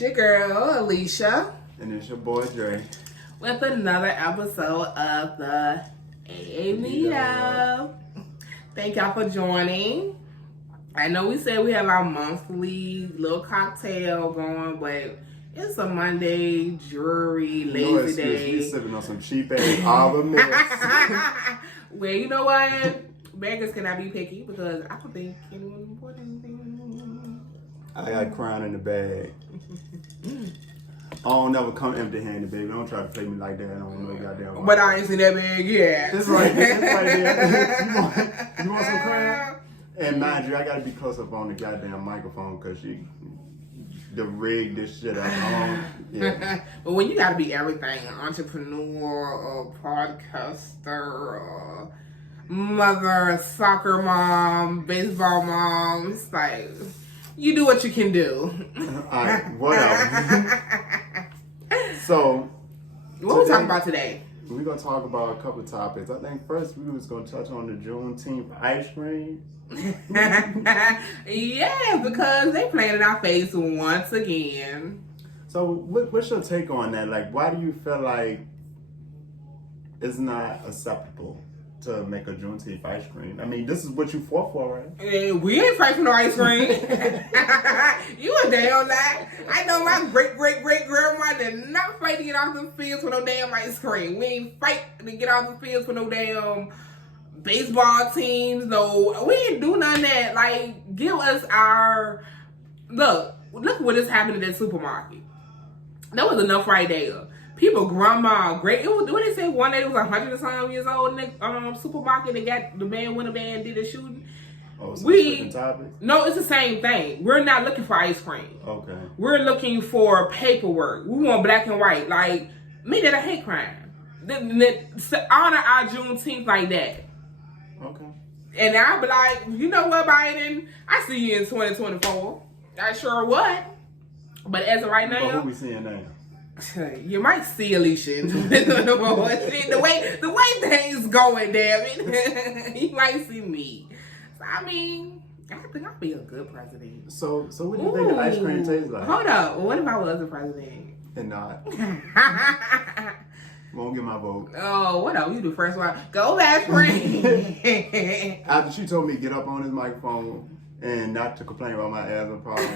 It's your girl, Alicia. And it's your boy, Dre. With another episode of the AA Meetup. Thank y'all for joining. I know we said we have our monthly little cocktail going, but it's a Monday, jury, lazy day. You sipping on some cheap ass olive mix. Well, you know what? Beggars cannot be picky because I don't think anyone bought anything. I got Crown in the bag. I don't never come empty-handed, baby. Don't try to play me like that. I don't know goddamn. But I ain't seen that bag yet. It's right there. You want some Crown? And mind you, I gotta be close up on the goddamn microphone because she rigged this shit up. Yeah. But when you gotta be everything, an entrepreneur, a podcaster, a mother, a soccer mom, baseball mom, it's like you do what you can do. Alright, whatever. So, what are we talking about today? We're gonna talk about a couple of topics. I think first we was gonna touch on the Juneteenth ice cream. Yeah, because they playing in our face once again. So, what's your take on that? Like, why do you feel like it's not acceptable to make a Juneteenth ice cream? I mean, this is what you fought for, right? We ain't fighting for no ice cream. You a damn lie. I know my great-great-great-grandma did not fight to get off the fields for no damn ice cream. We ain't fight to get off the fields for no damn baseball teams. No, we ain't do none of that. Like, give us our... Look what is happening at that supermarket. That was enough right there. People, grandma, great. It was what they say. One day it was 100 and some years old in the supermarket. They got the man when the man did the shooting. Oh, so different topics? No, it's the same thing. We're not looking for ice cream. Okay. We're looking for paperwork. We want black and white. Like, make that a hate crime. Honor our Juneteenth like that. Okay. And I'll be like, you know what, Biden? I see you in 2024. I sure would. But as of right now, but who we seeing now? You might see Alicia in the way things going, damn it. You might see me. So, I mean, I think I'll be a good president. So what do you think the ice cream tastes like? Hold up. What if I was a president? And not. Won't get my vote. Oh, what up? You the first one. Go back, friend. After she told me to get up on this microphone and not to complain about my asthma problem.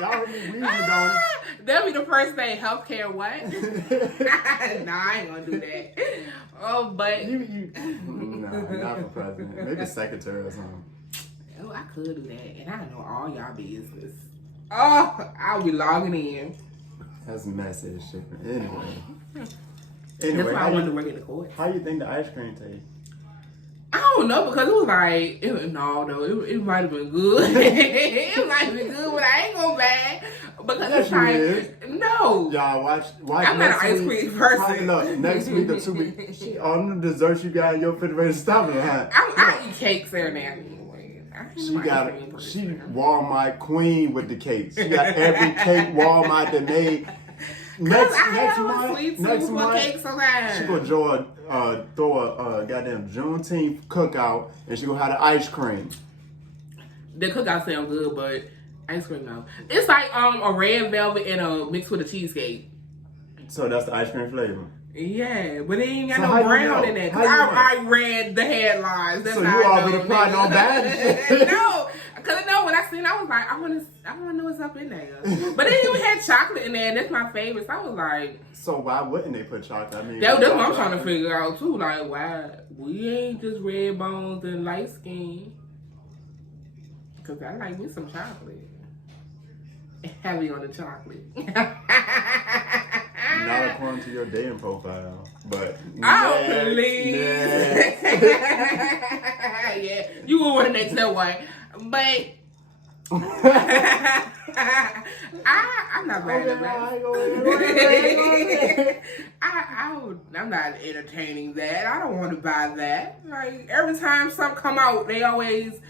Y'all heard me wheezing, don't it? That'll be the first thing. Healthcare, what? Nah, I ain't gonna do that. Oh, but nah, not for president. Maybe secretary or something. Oh, I could do that, and I know all y'all business. Oh, I'll be logging in. That's messy as shit. Anyway, That's why I wanted to work in the court. How you think the ice cream tastes? I don't know, because it was like, it might have been good. It might have been good, but I ain't gonna bag. Because yes, it's like, no. Y'all watch I'm not an ice cream person. Look, next week or 2 weeks, all the desserts you got in your refrigerator, stop it, huh? I eat cakes every now and then. She Walmart queen with the cakes. She got every cake Walmart that made. Next month, she gonna throw a goddamn Juneteenth cookout, and she gonna have the ice cream. The cookout sound good, but ice cream no. It's like a red velvet and a mixed with a cheesecake. So that's the ice cream flavor. Yeah, but it ain't got no brown in it. I read the headlines. That's so you already plotting on that? No, because when I seen it, I was like, I want to know what's up in there. But they even had chocolate in there, and that's my favorite. So I was like, so why wouldn't they put chocolate? I mean, that's what I'm trying to figure out too. Like, why we ain't just red bones and light skin? Because I like me some chocolate. Heavy on the chocolate. Not according to your dating profile, but please. Yeah, you will want to next that way, but I'm not bad at that. I'm not entertaining that. I don't want to buy that. Like every time something come out, they always,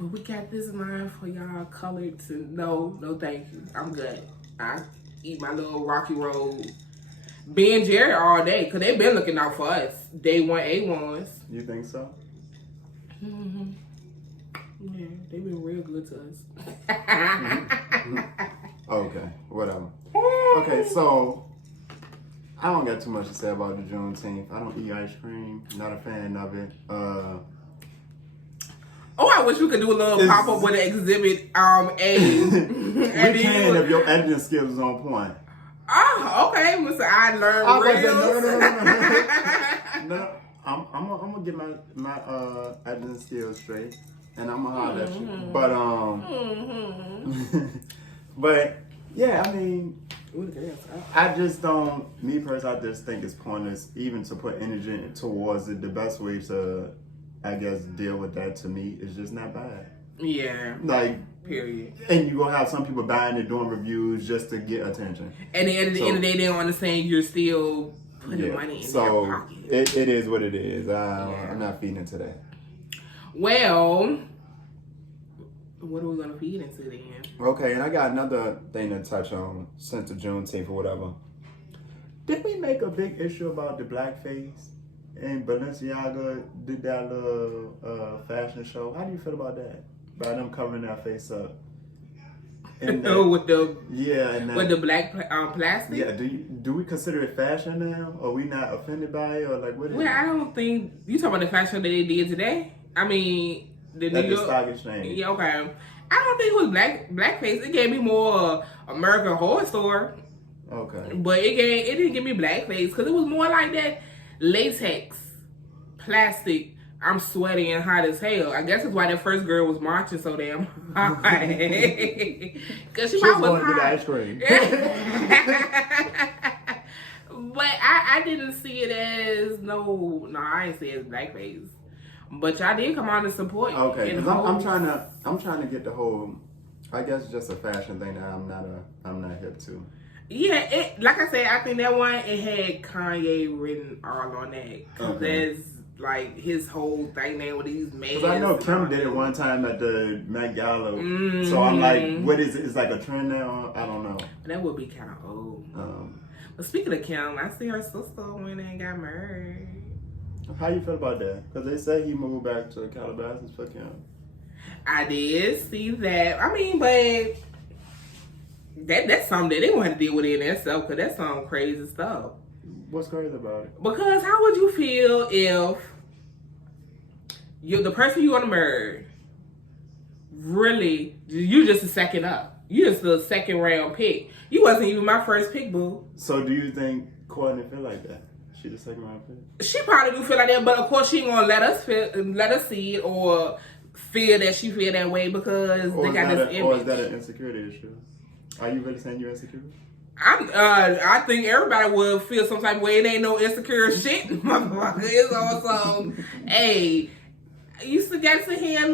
well, we got this line for y'all colored to no, thank you. I'm good. I eat my little Rocky Road. Ben and Jerry all day, because they've been looking out for us. Day one, A1s. You think so? Mm-hmm. Yeah, they've been real good to us. Okay, whatever. Okay, so I don't got too much to say about the Juneteenth. I don't eat ice cream. Not a fan of it. Oh, I wish we could do a little pop up with an exhibit A. We can if your editing skills is on point. Oh, okay, Mr. I learned reels. No. I'm gonna get my editing skills straight, and I'm gonna holler at you. But but yeah, I mean, I just don't. Me personally, I just think it's pointless even to put energy towards it. The best way to, I guess, deal with that to me is just not bad. Yeah. Like. Period. And you gonna have some people buying it, doing reviews just to get attention. And at the end of the day, they don't understand you're still putting money in their pocket. It is what it is. I'm not feeding into that. Well, what are we gonna feed into then? Okay, and I got another thing to touch on since the Juneteenth or whatever. Did we make a big issue about the blackface? And Balenciaga did that little fashion show. How do you feel about that? By them covering their face up. And with the with the black plastic. Yeah, do we consider it fashion now? Are we not offended by it, or like what? Well, I don't think you talking about the fashion that they did today. I mean, the New York Stock Exchange. Yeah, okay. I don't think it was blackface. It gave me more American Horror Story. Okay. But it didn't give me blackface because it was more like that latex, plastic. I'm sweaty and hot as hell. I guess that's why that first girl was marching so damn hard. Because she was going to get ice cream. But I didn't see it as I didn't see it as blackface. But y'all did come out and support. Okay, because I'm trying to get the whole. I guess just a fashion thing that I'm not hip to. Yeah, like I said, I think that one it had Kanye written all on that because that's like his whole thing now with these men. Because I know Kim did it one time at the Met Gala, so I'm like, what is it? It's like a trend now. I don't know. That would be kind of old. But speaking of Kim, I see her sister went and got married. How you feel about that? Because they say he moved back to Calabasas for Kim. I did see that. I mean, but that's something that they want to deal with in themselves because that's some crazy stuff. What's crazy about it? Because how would you feel if the person you want to marry really, you just a second up. You just a second round pick. You wasn't even my first pick, boo. So do you think Courtney feel like that? She the second round pick? She probably do feel like that, but of course she ain't gonna let us see it or feel that she feel that way because they got this image. Or is that an insecurity issue? Are you really saying you're insecure? I think everybody would feel some type of way. It ain't no insecure shit, motherfucker. It's also, hey, you still got to sit here and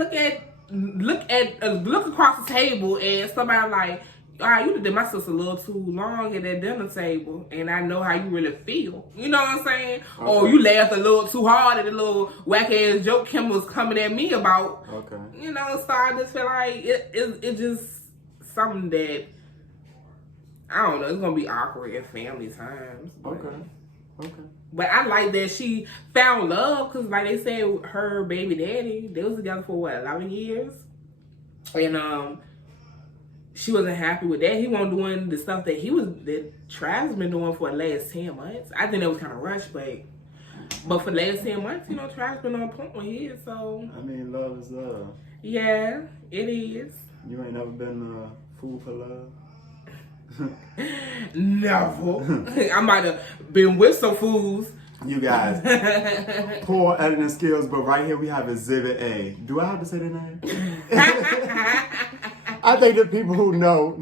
look across the table and somebody like, all right, you did my sister a little too long at that dinner table, and I know how you really feel. You know what I'm saying? Okay. Or you laughed a little too hard at the little whack ass joke Kim was coming at me about. Okay. You know, so I just feel like it just something that. I don't know. It's gonna be awkward at family times. Okay. But I like that she found love because, like they said, her baby daddy, they was together for 11 years, and she wasn't happy with that. He wasn't doing the stuff that Trav's been doing for the last 10 months. I think that was kind of rushed, but for the last 10 months, you know, Trav's been on point with his. So I mean, love is love. Yeah, it is. You ain't never been a fool for love. Never. I might have been with some fools. You guys, poor editing skills, but right here we have Exhibit A. Do I have to say the name? I think the people who know.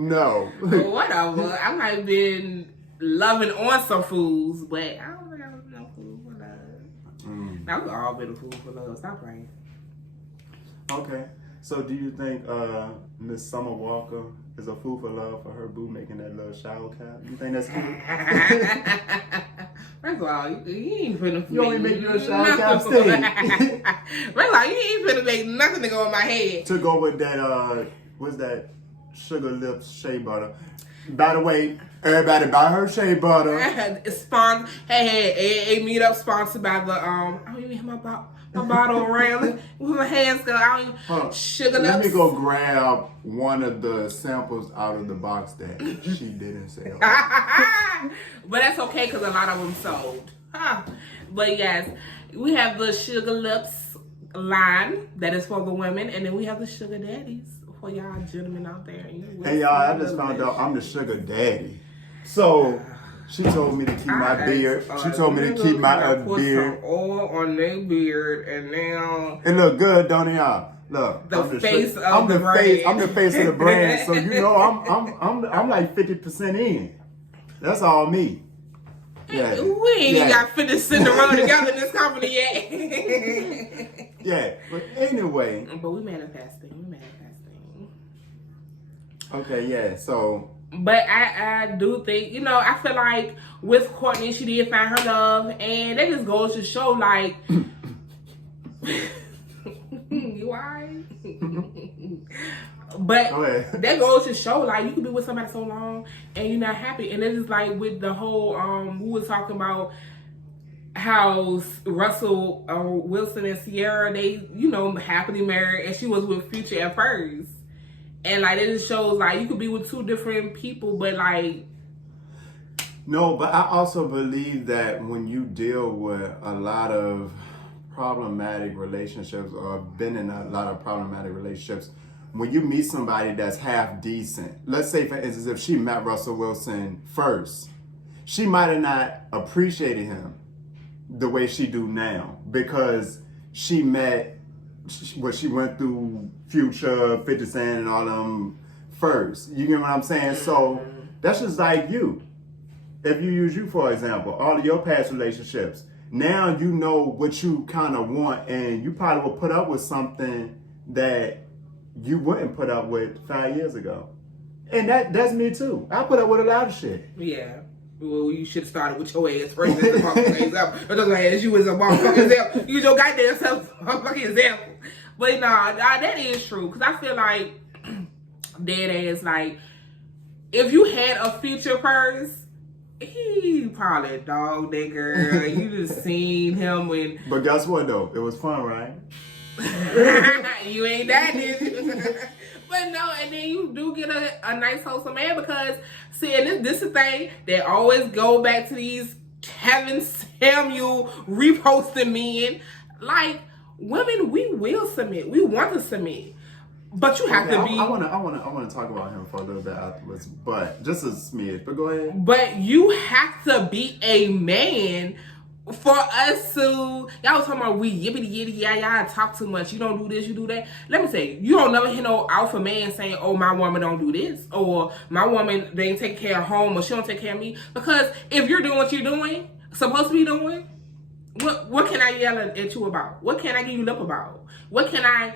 Well, whatever. I might have been loving on some fools, but I don't think I was no fool for love. Now we've all been a fool for love. Stop praying. Okay. So do you think Miss Summer Walker is a fool for love for her boo making that little shower cap? You think that's cute? First of all, you ain't finna you only make your shower cap stay. First of all, you ain't finna make nothing to go in my head. To go with that, what's that? Sugar Lips Shea Butter. By the way, everybody buy her shea butter. Hey, Meetup sponsored by the I don't even have a bottle around with my hands go out. Sugar nuts. Let me go grab one of the samples out of the box that she didn't sell. But that's okay because a lot of them sold. But yes, we have the Sugar Lips line that is for the women, and then we have the Sugar Daddies for y'all gentlemen out there. Hey y'all, I just found out I'm the Sugar Daddy. So she told me to keep my beard. She told me to keep my beard. Put some oil on their beard, and now it look good, don't it, y'all? Look, I'm the face of the brand. I'm the face of the brand, so you know I'm like 50% in. That's all me. Yeah. We ain't got finished sitting around together in this company yet. Yeah, but anyway. But we manifesting. Okay, yeah, so. But I do think, I feel like with Courtney, she did find her love, and that just goes to show, like, you alright? But that goes to show, like, you can be with somebody so long and you're not happy. And it's just like with the whole, we were talking about how Russell Wilson and Sierra, they, happily married, and she was with Future at first. And, like, it just shows, like, you could be with two different people, but, like... No, but I also believe that when you deal with a lot of problematic relationships or been in a lot of problematic relationships, when you meet somebody that's half decent, let's say, for instance, if she met Russell Wilson first, she might have not appreciated him the way she do now because she met... what she went through Future, 50 Cent, and all them first. You get what I'm saying? So that's just like you. If you use you for example, all of your past relationships, now you know what you kind of want, and you probably will put up with something that you wouldn't put up with 5 years ago. And that's me too. I put up with a lot of shit. Yeah. Well, you should have started with your ass first as a motherfucking example. It doesn't as you as a motherfucking example. Use your goddamn self as a motherfucking example. But nah, that is true. Because I feel like, dead ass, like, if you had a Future first, he probably dogged that girl. You just seen him when... But guess what, though? It was fun, right? You ain't that, did you? But no, and then you do get a nice wholesome man because, see, and this is the thing, they always go back to these Kevin Samuel reposting men. Like, women, we will submit. We want to submit. But you have to be... I want to talk about him for a little bit afterwards, but just a smidge, but go ahead. But you have to be a man for us to... Y'all was talking about we yippity yitty, y'all talk too much. You don't do this, you do that. Let me say, you don't never hear no alpha man saying, oh, my woman don't do this. Or my woman, they ain't take care of home, or she don't take care of me. Because if you're doing what you're doing, supposed to be doing, what can I yell at you about? What can I give you lip about? What can I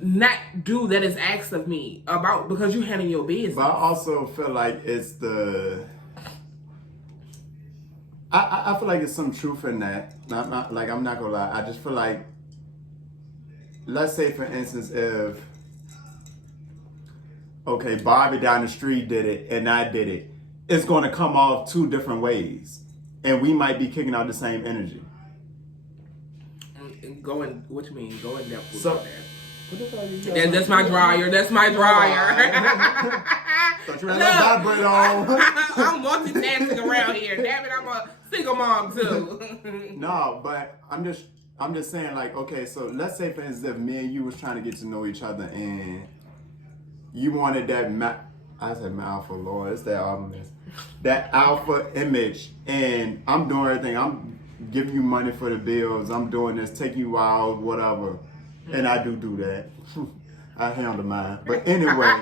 not do that is asked of me about because you handling your business? But I also feel like it's the... I feel like there's some truth in that. I'm not gonna lie. I just feel like, let's say for instance, if Bobby down the street did it and I did it, it's gonna come off two different ways, and we might be kicking out the same energy. What you mean? Go in depth with that. That's my dryer. That's my dryer. Don't you have no vibrate on? I'm multitasking around here. Damn it, I'm a single mom too. No, but I'm just saying, like, okay, so let's say for instance if me and you was trying to get to know each other and you wanted that I said alpha, Lord, it's that album is that alpha image, and I'm doing everything. I'm giving you money for the bills. I'm doing this, take you out, whatever. And I do that. I handle mine. But anyway,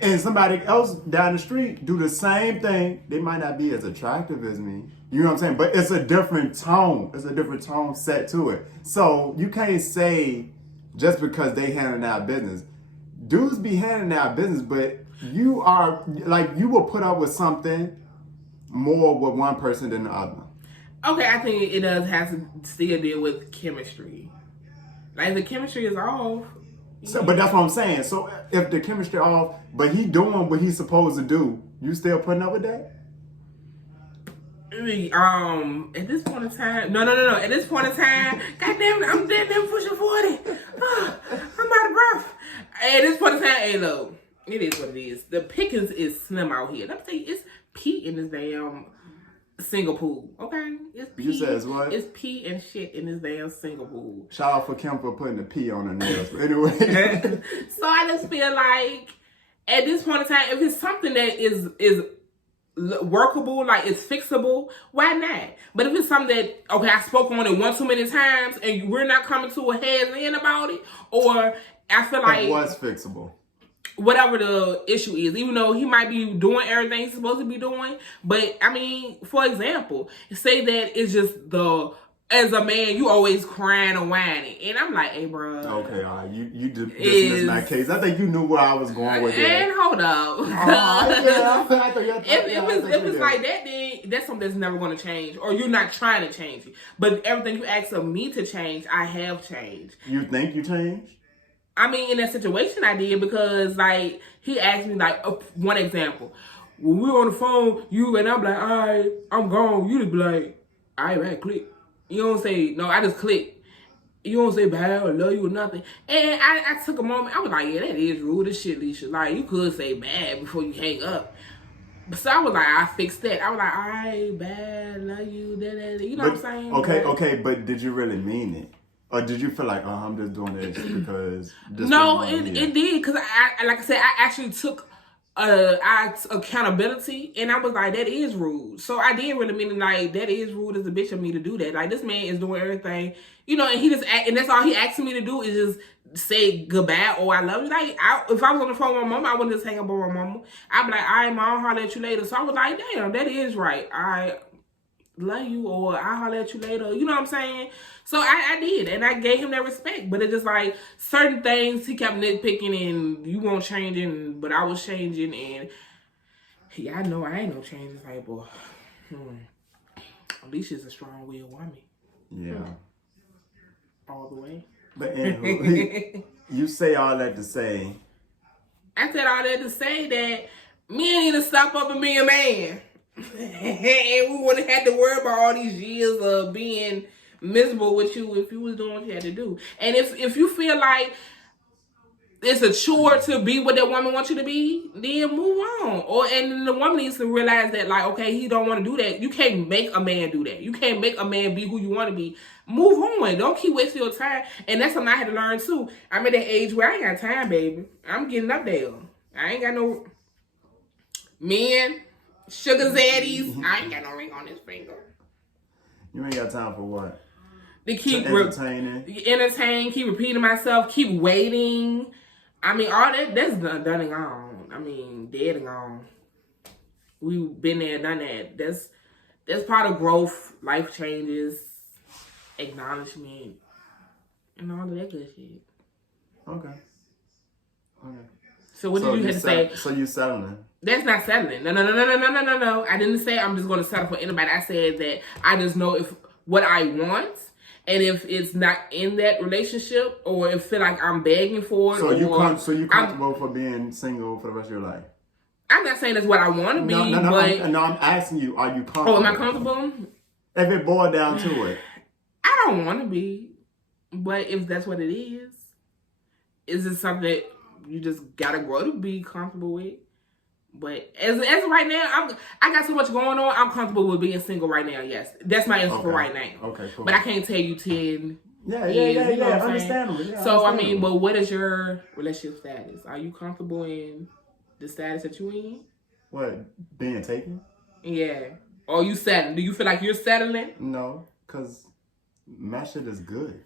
and somebody else down the street do the same thing. They might not be as attractive as me. You know what I'm saying? But it's a different tone. It's a different tone set to it. So you can't say just because they handling our business. Dudes be handling our business, but you are, like, you will put up with something more with one person than the other. Okay, I think it does have to still deal with chemistry. Like, the chemistry is off. So, but that's what I'm saying. So if the chemistry off, but he doing what he's supposed to do, you still putting up with that? At this point in time, no. At this point in time, goddamn, I'm dead damn pushing 40. I'm out of breath. At this point in time, hey, look, it is what it is. The pickings is slim out here. Let me tell you, it's pee in this damn single pool. Okay, it's pee. You says what? It's pee and shit in this damn single pool. Shout out for Kim for putting the pee on her nails. But anyway, so I just feel like at this point in time, if it's something that is workable, like it's fixable, why not? But if it's something that, okay, I spoke on it one too many times and we're not coming to a heads in about it, or I feel like it was fixable. Whatever the issue is, even though he might be doing everything he's supposed to be doing, but I mean, for example, say that it's just as a man, you always crying and whining. And I'm like, hey, bro. Okay, all right. You dismissed my case. I think you knew where I was going with it. And hold up. If it's like that, then that's something that's never going to change. Or you're not trying to change it. But everything you ask of me to change, I have changed. You think you changed? I mean, in that situation, I did because, like, he asked me, like, one example. When we were on the phone, and I'm like, all right, I'm gone. You just be like, all right, click. You don't say, no, I just click. You don't say bye or love you or nothing. And I took a moment. I was like, yeah, that is rude as shit, Leisha. Like, you could say bad before you hang up. So I was like, I fixed that. I was like, all right, bad, love you, that. You know what I'm saying? Okay, but did you really mean it? Or did you feel like, oh, I'm just doing this because this No, it did. Because, like I said, I actually took accountability, and I was like, that is rude. So I did really mean, like, that is rude as a bitch of me to do that. Like, this man is doing everything, you know, and and that's all he asked me to do is just say goodbye or I love you. Like, if I was on the phone with my mama, I wouldn't just hang up on my mama. I'd be like, all right, mom, I'll holler at you later. So I was like, damn, that is right. I love you, or I'll holler at you later. You know what I'm saying? So I did, and I gave him that respect. But it's just like certain things he kept nitpicking, and you won't change, but I was changing, and I know I ain't no change. It's like, boy, Alicia's a strong-willed woman. Yeah. All the way. But anyway, you say all that to say. I said all that to say that men need to stop up and be a man. And we wouldn't have to worry about all these years of being miserable with you if you was doing what you had to do. And if you feel like it's a chore to be what that woman wants you to be, then move on. And the woman needs to realize that, like, okay, he don't want to do that. You can't make a man do that. You can't make a man be who you want to be. Move on. Don't keep wasting your time. And that's something I had to learn too. I'm at that age where I ain't got time, baby. I'm getting up there. I ain't got no men, sugar zaddies. I ain't got no ring on this finger. You ain't got time for what? To keep entertain, keep repeating myself, keep waiting. I mean, all that's done and gone. I mean, dead and gone. We've been there, done that. That's part of growth, life changes, acknowledgement, and all of that good shit. Okay. So what did you have to say? So you settling? That's not settling. No. I didn't say I'm just going to settle for anybody. I said that I just know if what I want. And if it's not in that relationship, or if I feel like I'm begging for it, so you comfortable for being single for the rest of your life? I'm not saying that's what I want to be. No, I'm asking you, are you comfortable? Oh, am I comfortable? If it boiled down to it, I don't want to be, but if that's what it is it something that you just gotta grow to be comfortable with? But as right now, I got so much going on. I'm comfortable with being single right now. Yes, that's my answer for right now. Okay, cool. But I can't tell you 10. Yeah. Understandable. Yeah, so I mean, but what is your relationship status? Are you comfortable in the status that you in? What, being taken? Yeah. Or you settling? Do you feel like you're settling? No, cause my shit is good.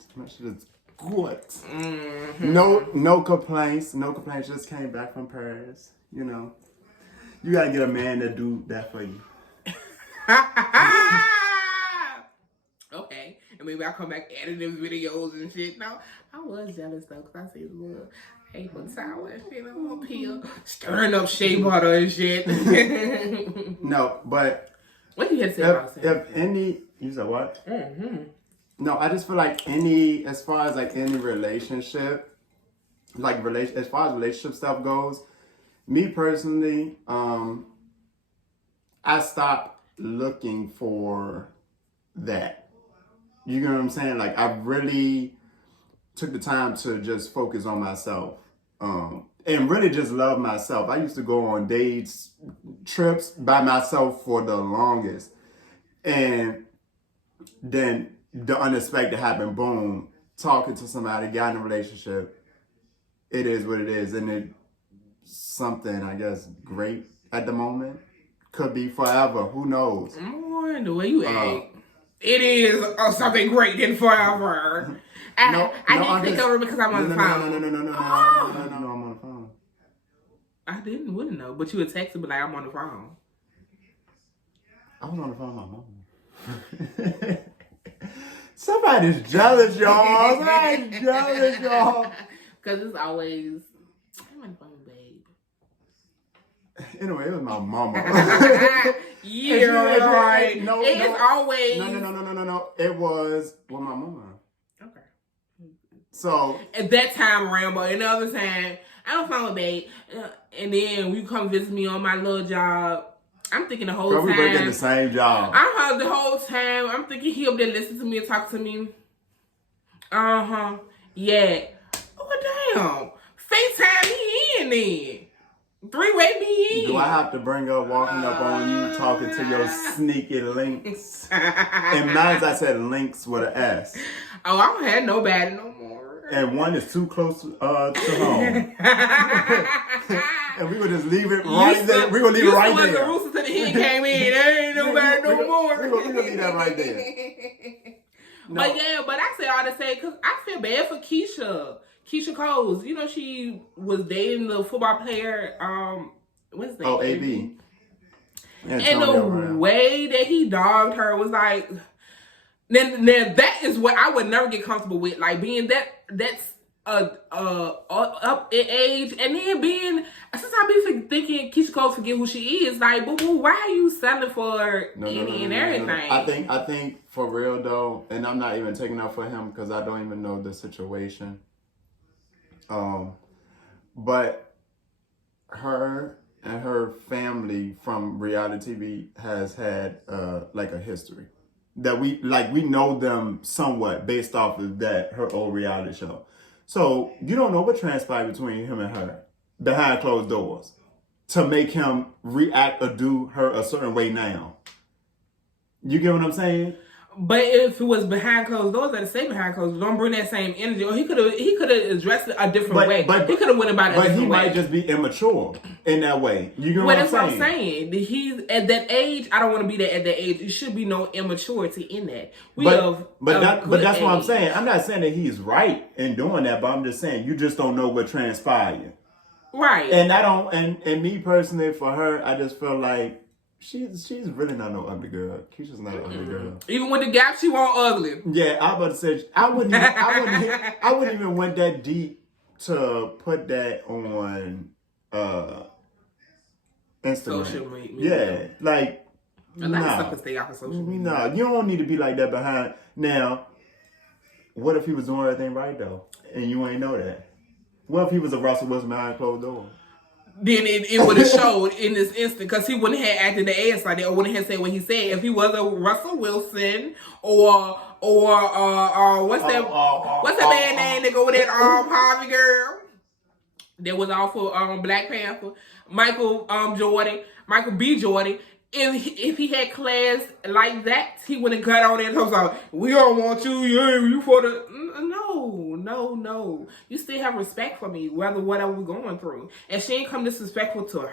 Good. Mm-hmm. No complaints. No complaints. Just came back from Paris. You know. You gotta get a man to do that for you. Okay. And maybe I'll come back editing videos and shit. No, I was jealous though, because I see the little paper towel and shit on peel, stirring up shea butter and shit. No, but what do you have to say about that? You said what? Mm-hmm. No, I just feel like as far as any relationship, as far as relationship stuff goes, me personally, I stopped looking for that. You know what I'm saying? Like, I really took the time to just focus on myself. And really just love myself. I used to go on dates, trips by myself for the longest. And then the unexpected happened, boom, talking to somebody, got in a relationship. It is what it is. And it's something, I guess, great at the moment. Could be forever. Who knows? The way you act. It is something great and forever. I didn't click over because I'm on the phone. No, I'm on the phone. I wouldn't know, but you would text me like I'm on the phone. I was on the phone with my mom. Somebody's jealous, y'all. Somebody's jealous, y'all. Because it's always, I'm on the phone, babe. Anyway, it was my mama. Yeah, right. No, it's always. No. It was with my mama. Okay. So at that time around, but another time, I don't phone with babe. And then when you come visit me on my little job, I'm thinking the whole time. We working the same job. I heard the whole time. I'm thinking he up there listen to me and talk to me. Yeah. Oh damn. FaceTime me in then. Three-way me in. Do I have to bring up walking up on you talking to your sneaky links? And mine, I said links with an S. Oh, I don't have nobody no more. And one is too close to home. And we would just leave it right there. We're going to leave it right there. The rooster till the hen came in. There ain't nobody no more. We're going to leave that right there. No. But I say all to say, because I feel bad for Keisha. Keisha Coles. You know, she was dating the football player, what's his name? Oh, AB. And the way that he dogged her was like... Now that is what I would never get comfortable with, like being that's up in age, and then being sometimes I be thinking Keisha Cole forget who she is, like boo boo, why are you selling for any and everything? I think for real though, and I'm not even taking up for him because I don't even know the situation. But her and her family from reality TV has had like a history. That we know them somewhat based off of her old reality show. So you don't know what transpired between him and her behind closed doors to make him react or do her a certain way now. You get what I'm saying? But if it was behind closed doors, I'd say behind closed doors. Don't bring that same energy. Or he could have addressed it a different way. But he could have went about it a different way. But he might just be immature in that way. You know what I'm saying? That's what I'm saying. He's at that age. I don't want to be there at that age. There should be no immaturity in that. But that's what I'm saying. I'm not saying that he's right in doing that, but I'm just saying you just don't know what transpired. Right. And I don't. And me personally, for her, I just feel like. She's really not no ugly girl. Keisha's not an ugly girl. Even with the gap, she won't ugly. Yeah, I was about to say I wouldn't even went that deep to put that on Instagram. Social media. Yeah, like stuff to stay off of social media. No, you don't need to be like that behind. Now, what if he was doing everything right though, and you ain't know that? What if he was a Russell Wilson behind closed doors? Then it would have showed in this instant because he wouldn't have acted the ass like that or wouldn't have said what he said. If he was a Russell Wilson or what's that man name that go with that Harvey girl that was all for Black Panther, Michael B. Jordan. If he had class like that, he wouldn't cut on it and talk about, we don't want you, you for the... No. You still have respect for me, whatever we're going through. And she ain't come disrespectful to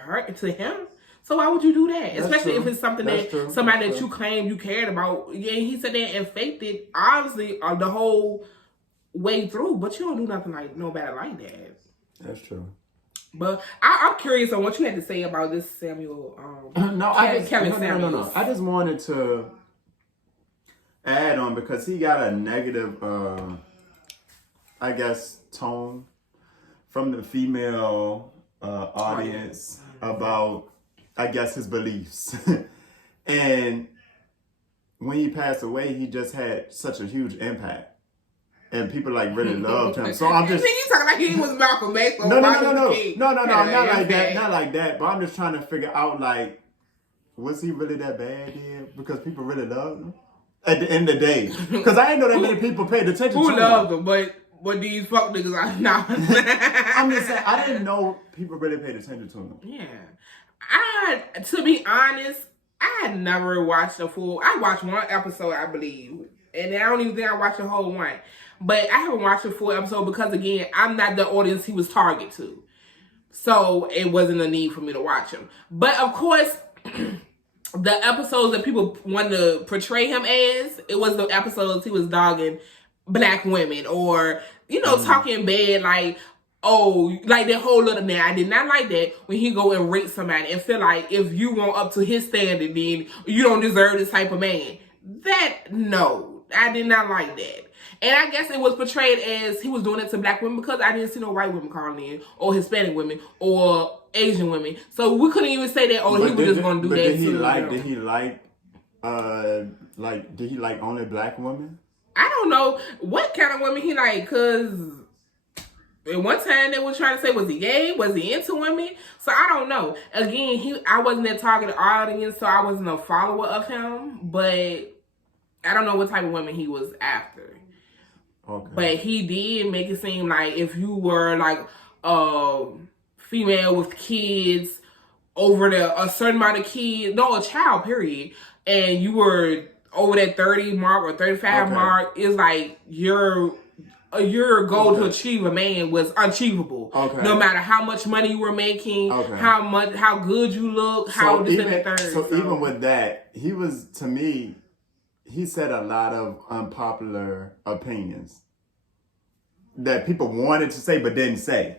him. So why would you do that? That's especially true. If it's something somebody that you claim you cared about. Yeah, he said that and faked it, obviously, the whole way through. But you don't do nothing like nobody like that. That's true. But I'm curious on what you had to say about this Samuel. Kevin Samuels. I just wanted to add on because he got a negative, I guess, tone from the female audience about, I guess, his beliefs. And when he passed away, he just had such a huge impact. And people really loved him. So I'm just. You talking like he was Malcolm X? No, not like that. Not like that. But I'm just trying to figure out was he really that bad then? Because people really loved him at the end of the day. Because I didn't know that many people paid attention to him. Who loved him? But these fuck niggas are not. I'm just saying, I didn't know people really paid attention to him. Yeah. To be honest, I had never watched a full. I watched one episode, I believe. And I don't even think I watched the whole one. But I haven't watched a full episode because, again, I'm not the audience he was targeted to. So it wasn't a need for me to watch him. But, of course, the episodes that people wanted to portray him as, it was the episodes he was dogging black women or, talking bad, like that whole little now. I did not like that when he go and rate somebody and feel like if you weren't up to his standard, then you don't deserve this type of man. No, I did not like that. And I guess it was portrayed as he was doing it to black women because I didn't see no white women calling in or Hispanic women or Asian women. So we couldn't even say that, he was just going to do that. Did he like only black women? I don't know what kind of women he like, because at one time they were trying to say, was he gay? Was he into women? So I don't know. Again, I wasn't that targeted audience, so I wasn't a follower of him, but I don't know what type of women he was after. Okay. But he did make it seem like if you were like a female with kids, over a certain amount of kids, a child, period, and you were over that 30 mark or 35 mark, it's like your goal to achieve a man was unachievable. Okay. No matter how much money you were making, how good you look, how this and the third. So even with that, he was, to me, he said a lot of unpopular opinions that people wanted to say but didn't say.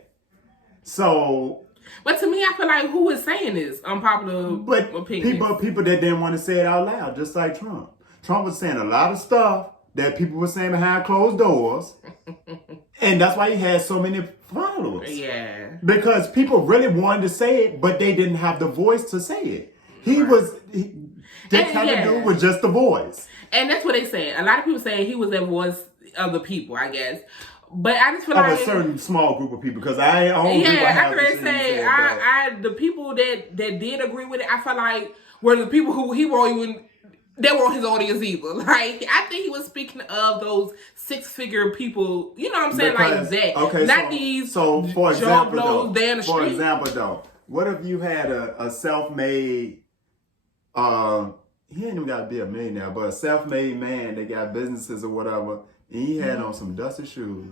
So, but to me, I feel like who was saying this unpopular opinions? People that didn't want to say it out loud, just like Trump. Trump was saying a lot of stuff that people were saying behind closed doors, and that's why he had so many followers. Yeah, because people really wanted to say it, but they didn't have the voice to say it. That kind of dude was just the voice. And that's what they said. A lot of people say he was the voice of the people, I guess. But I just feel like a certain small group of people, because I don't the people that did agree with it, I feel like were the people who they weren't his audience either. Like, I think he was speaking of those 6-figure people, you know what I'm saying, like that. Okay, not these for example, though, what if you had a self-made he ain't even got to be a millionaire, but a self-made man that got businesses or whatever, and he had on some dusty shoes,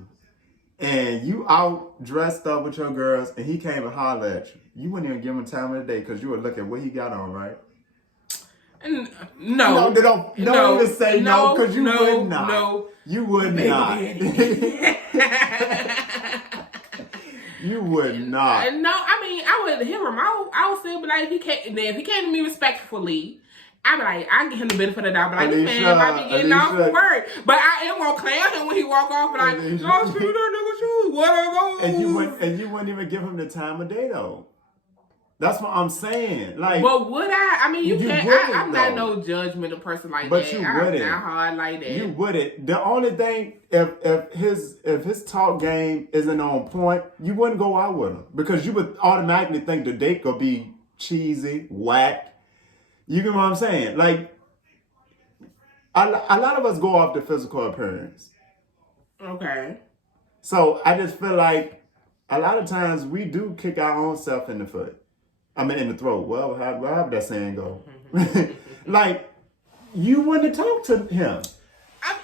and you out dressed up with your girls, and he came and hollered at you. You wouldn't even give him time of the day because you would look at what he got on, right? No. Don't even say no, because you would not. No. You would not. You would not. No, I mean, I would hear him out. I would still be like, if he came to me respectfully, I'd be like, I give him the benefit of the doubt. But like, this man might be getting off for work. But I am gonna clown him when he walk off. Like, no, screw that nigga shoes. What are those? And you wouldn't even give him the time of day though. That's what I'm saying. Like, but would I? I mean, you can't. I'm not no judgmental person like but that. You wouldn't. I'm not hard like that. You wouldn't. The only thing, if his talk game isn't on point, you wouldn't go out with him because you would automatically think the date could be cheesy, whack. You get what I'm saying? Like, a lot of us go off the physical appearance. Okay. So I just feel like a lot of times we do kick our own self in the foot. I mean, in the throat. Well, however that saying go. Like, you wouldn't talk to him.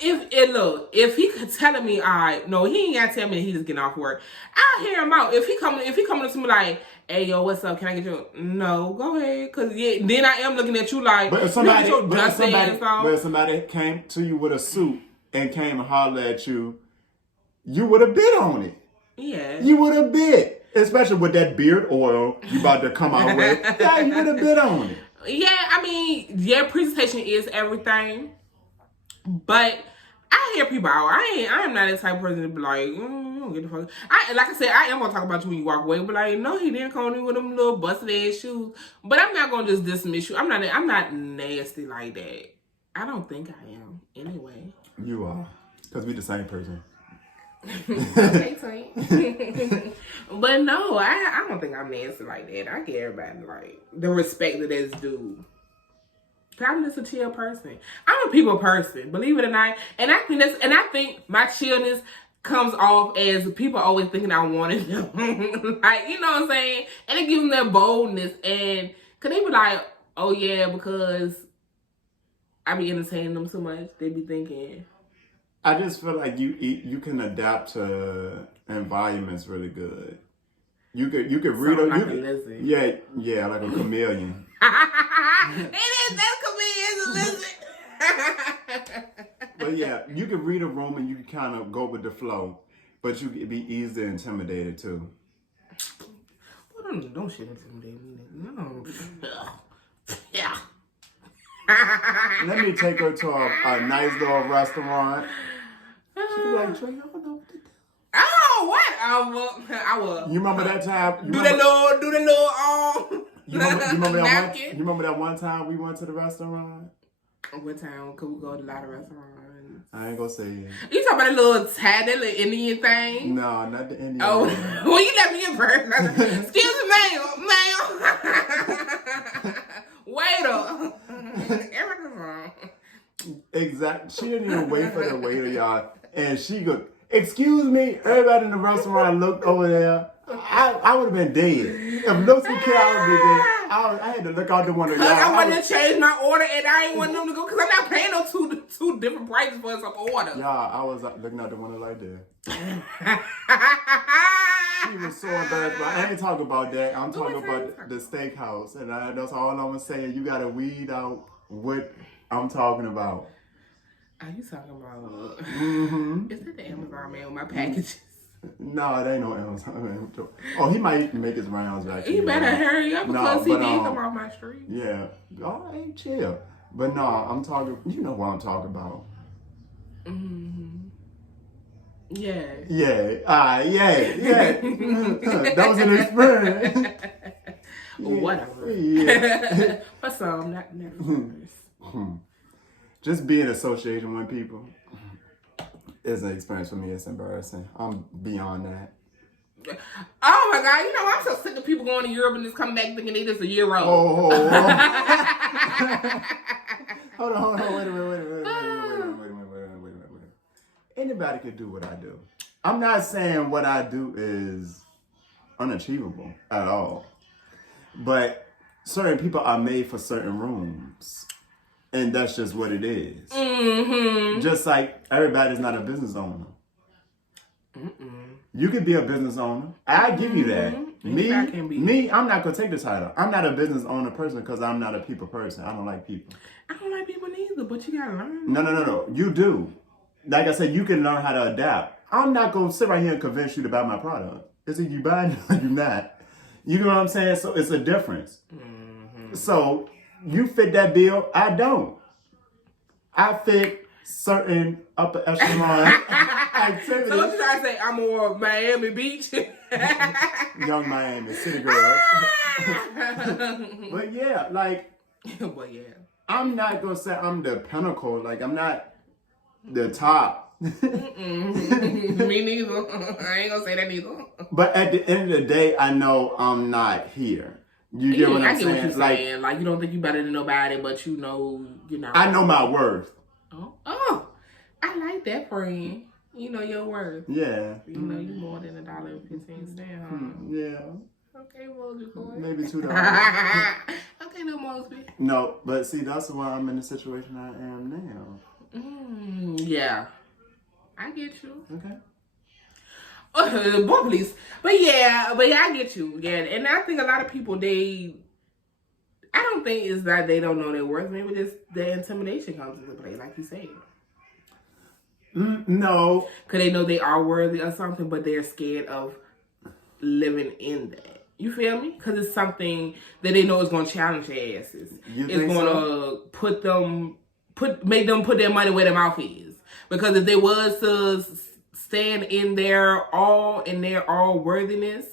If he could tell me, all right, no, he ain't got to tell me that he's just getting off work. I'll hear him out. If he coming to me like, hey, yo, what's up? Can I get you? No, go ahead. Because then I am looking at you like, but if somebody came to you with a suit and came and hollered at you, you would have bid on it. Yeah. You would have bid. Especially with that beard oil you about to come out with. Yeah, you would have bid on it. Yeah, I mean, presentation is everything. But I hear people out. I am not that type of person to be like, get the fuck. Like I said, I am gonna talk about you when you walk away. But like, no, he didn't come in with them little busted ass shoes. But I'm not gonna just dismiss you. I'm not nasty like that. I don't think I am. Anyway. You are, because we the same person. Okay, Tank. But no, I don't think I'm nasty like that. I give everybody like the respect that is due. I'm just a chill person. I'm a people person, believe it or not. And I think my chillness comes off as people always thinking I wanted them. Like, you know what I'm saying? And it gives them that boldness. And cause they be like, oh yeah, because I be entertaining them so much, they be thinking. I just feel like you can adapt to environments really good. You could read like a lizard. Yeah, like a chameleon. It is that chameleon is a lizard. But yeah, you can read a room and you can kind of go with the flow, but you can be easily intimidated too. Well, don't shit intimidate me. No. Yeah. Let me take her to a nice little restaurant. She's like, Trey, I don't know what to do. Oh, what? I will. You remember that time? Do the little You remember that one time we went to the restaurant? What time? Could we go to a lot of restaurants? I ain't gonna say it. You talking about a little that little Indian thing? No, not the Indian. Oh, well, you let me in first. Excuse me, ma'am. Waiter. Everything's wrong. Exactly. She didn't even wait for the waiter, y'all. And she go, excuse me. Everybody in the restaurant looked over there. I would have been dead. If no security, I would be dead. I had to look out the window. Cause I wanted to change my order and I ain't want them to go because I'm not paying no two different prices for some order. Yeah, I was looking out the window like that. She was so embarrassed, but I ain't talking about that. I'm talking about the steakhouse, and that's all I'm saying. You gotta weed out what I'm talking about. Are you talking about? Mm-hmm. Is that the Amazon man with my packages? No, it ain't no Amazon. Oh, he might make his rounds back. He better hurry up because he needs them off my street. Yeah. Oh, hey, chill. But no, I'm talking. You know what I'm talking about. Mm-hmm. Yeah. Yeah. Yeah. That was an experience. Whatever. Yeah. But some, not others. Just being association with people is an experience for me. It's embarrassing. I'm beyond that. Oh my God! You know I'm so sick of people going to Europe and just coming back thinking they just a year old. Oh. Hold on. Wait a minute. Anybody can do what I do. I'm not saying what I do is unachievable at all, but certain people are made for certain rooms. And that's just what it is. Mm-hmm. Just like everybody's not a business owner. Mm-mm. You could be a business owner. I give you that. Me, I'm not going to take the title. I'm not a business owner person because I'm not a people person. I don't like people. I don't like people neither, but you got to learn. No. You do. Like I said, you can learn how to adapt. I'm not going to sit right here and convince you to buy my product. It's either you buy it or you not. You know what I'm saying? So it's a difference. Mm-hmm. So you fit that bill, I don't. I fit certain upper echelon activities. So what you trying to say? I'm more Miami Beach? Young Miami, city girl. But yeah, I'm not going to say I'm the pinnacle. Like, I'm not the top. Me neither. I ain't going to say that neither. But at the end of the day, I know I'm not here. You get what I'm saying? I get what you're saying. Like, you don't think you better than nobody, but you know, I know my worth. Oh, I like that, friend. You know your worth. Yeah. You know you more than $1.15, huh? Yeah. Okay, Mosby boy. Maybe $2. Okay, no Mosby. No, but see, that's why I'm in the situation I am now. Yeah. I get you. Okay. Boy, please. But yeah, I get you. Yeah, and I think a lot of people, I don't think it's that they don't know their worth. Maybe just the intimidation comes into play, like you said. No. Because they know they are worthy of something, but they're scared of living in that. You feel me? Because it's something that they know is going to challenge their asses. It's going to make them put their money where their mouth is. Because if they was to stand in their all worthiness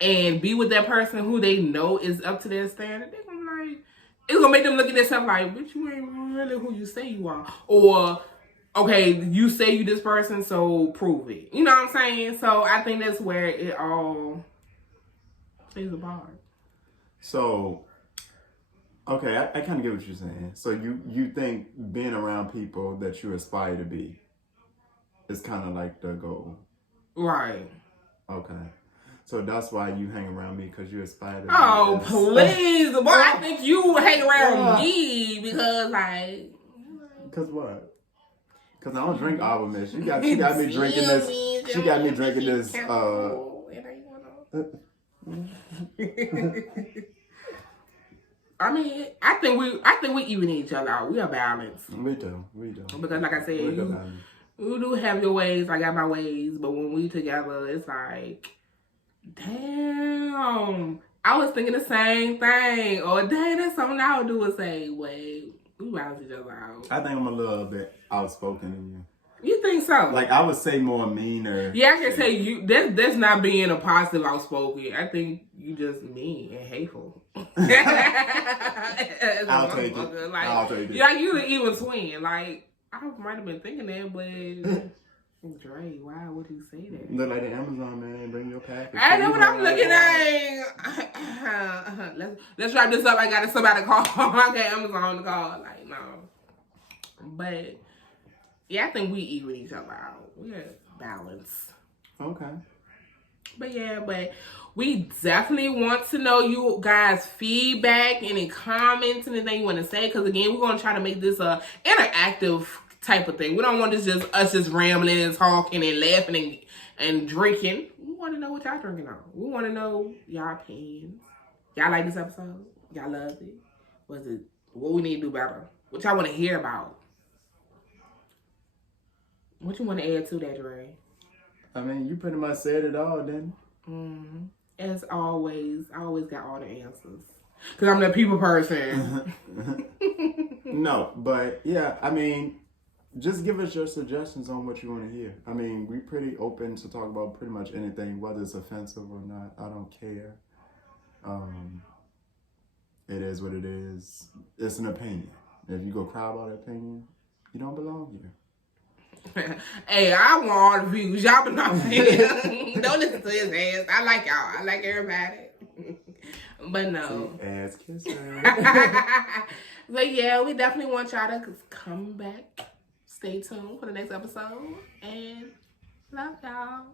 and be with that person who they know is up to their standard, they're gonna be like, it's gonna make them look at themselves like, bitch, you ain't really who you say you are. Or, okay, you say you this person, so prove it. You know what I'm saying? So I think that's where it all plays a part. So Okay, I kind of get what you're saying. So you think being around people that you aspire to be is kind of like the goal. Right. Okay. So that's why you hang around me, because you aspire to be. Oh, please. Boy, I think you hang around me because, like... Because what? Because I don't drink Arbor Mist. She got me drinking this. She got me drinking this. I mean, I think we even each other out. We are balanced. We do. Because, like I said, you do have your ways. I got my ways. But when we together, it's like, damn. I was thinking the same thing. Or dang, that's something I would do and say, wait, we balance each other out. I think I'm a little bit outspoken in you. You think so? Like, I would say more meaner. Yeah, I can say you. That's not being a positive outspoken. I think you just mean and hateful. I'll take it. Like, I'll take it. Like, you an even twin. Like, I might have been thinking that, but Dre, why would you say that? Look like the Amazon man, bring your package. I know what I'm looking at. Let's wrap this up. I got somebody to call. I got Amazon to call. Like, no. But yeah, I think we even each other out. We're balanced. Okay. But we definitely want to know you guys' feedback, any comments, anything you want to say. Because again, we're going to try to make this a interactive type of thing. We don't want this just us just rambling and talking and laughing and drinking. We want to know what y'all drinking on. We want to know y'all opinions. Y'all like this episode? Y'all loved it? Was it what we need to do better? What y'all want to hear about? What you want to add to that, Dre? I mean, you pretty much said it all, didn't you? Mm-hmm. As always, I always got all the answers. Because I'm the people person. No, but yeah, I mean, just give us your suggestions on what you want to hear. I mean, we're pretty open to talk about pretty much anything, whether it's offensive or not. I don't care. It is what it is. It's an opinion. If you go cry about an opinion, you don't belong here. Hey, I want all the views. Y'all been not paying. Don't listen to his ass. I like y'all. I like everybody. But no. Ass kisser. But yeah, we definitely want y'all to come back. Stay tuned for the next episode. And love y'all.